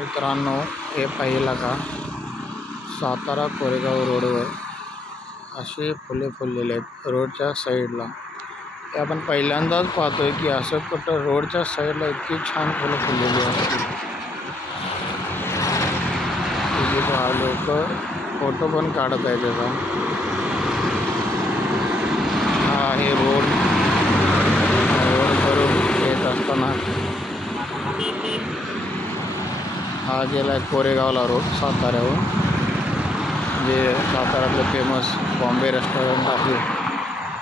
मित्रांनो, हे पाहिला का, सातारा कोरेगाव रोडवर असे फुले फुललेले आहेत रोडच्या साईडला. हे आपण पहिल्यांदाच पाहतोय की असं कुठं रोडच्या साईडला इतकी छान फुलं फुललेली असतील. तिथे पहा, लोक फोटो पण काढत आहेत त्याचा. हा आहे रोड करून येत असताना हा गेला आहे कोरेगावला रोड, साताऱ्याहून. जे साताऱ्यातलं फेमस बॉम्बे रेस्टॉरंट आहे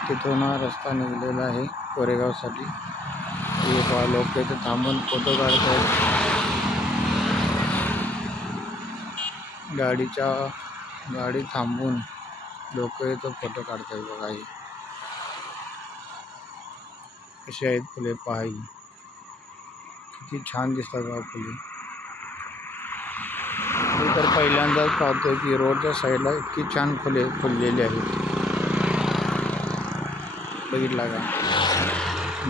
तिथून हा रस्ता निघालेला आहे कोरेगावसाठी. हे पहा, लोक इथे थांबून फोटो काढत आहेत. गाडी थांबून लोक इथं फोटो काढत आहेत. बघा, हे कसे आहेत फुले, पाहाय किती छान दिसतात बघा फुले. मी तर पहिल्यांदाच पाहतोय की रोडच्या साईडला इतकी छान फुले फुललेली आहेत. बघितला का,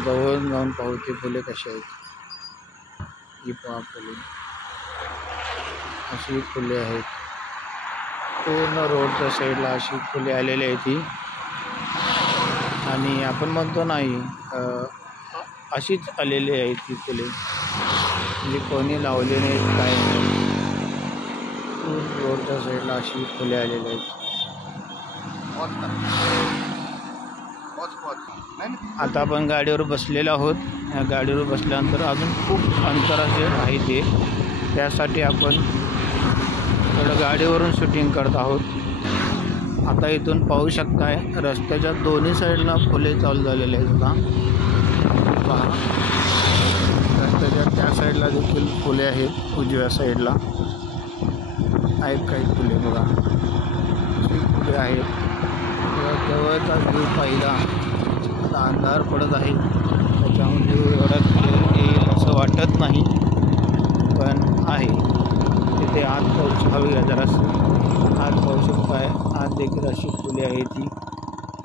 जवळून जाऊन पाहू ते फुले कसे आहेत. ही पहा फुले, अशी फुले आहेत पूर्ण रोडच्या साईडला. अशी फुले आलेली आहेत ती. आणि आपण म्हणतो नाही, अशीच आलेली आहेत ती फुले, म्हणजे कोणी लावले नाहीत, काय नाही. रोडच्या साईडला अशी फुले आलेली आहेत. आता आपण गाडीवर बसलेलो आहोत. या गाडीवर बसल्यानंतर अजून खूप अंतराचे आहे ते, त्यासाठी आपण थोडं गाडीवरून शूटिंग करत आहोत. आता इथून पाहू शकताय रस्त्याच्या दोन्ही साईडला फुले चालू झालेले आहेत. आता पहा, रस्त्याच्या त्या साईडला देखील फुले आहेत. उजव्या साईडला आहेत काही फुले, बघा अशी फुले आहेत. जवळचा व्ह्यू पाहिला. आता अंधार पडत आहे, त्याच्यामुळे एवढा क्लिअर येईल असं वाटत नाही, पण आहे. तिथे आत पाहू हवी जरासं आत पाहू शकताय. आत देखील अशी फुले आहे ती,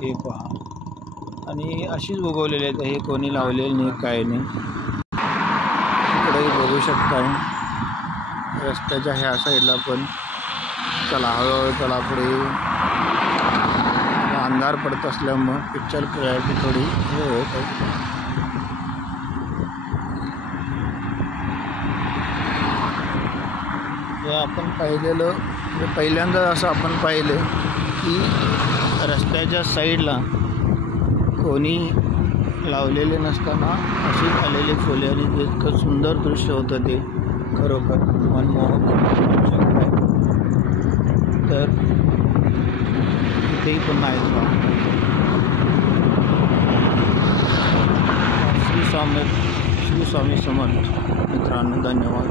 हे पहा. आणि अशीच उगवलेली आहेत. हे कोणी लावलेलं नाही, काय नाही. इकडेही बघू शकताय रस्त्याच्या ह्या साईडला पण. चला, हळूहळू चला पुढे. अंधार पडत असल्यामुळं पिक्चर क्लॅरिटी थोडी हे होत आहे. हे आपण पाहिलेलं, म्हणजे पहिल्यांदा असं आपण पाहिलं की रस्त्याच्या साईडला कोणी लावलेले नसताना अशी आलेली फुले, आणि ते इतकं सुंदर दृश्य होतं ते, खरोखर मनमोहक होऊ शकत. तर इथेही पण आहेत बा. श्री स्वामी समर्थ. मित्रांनो, धन्यवाद.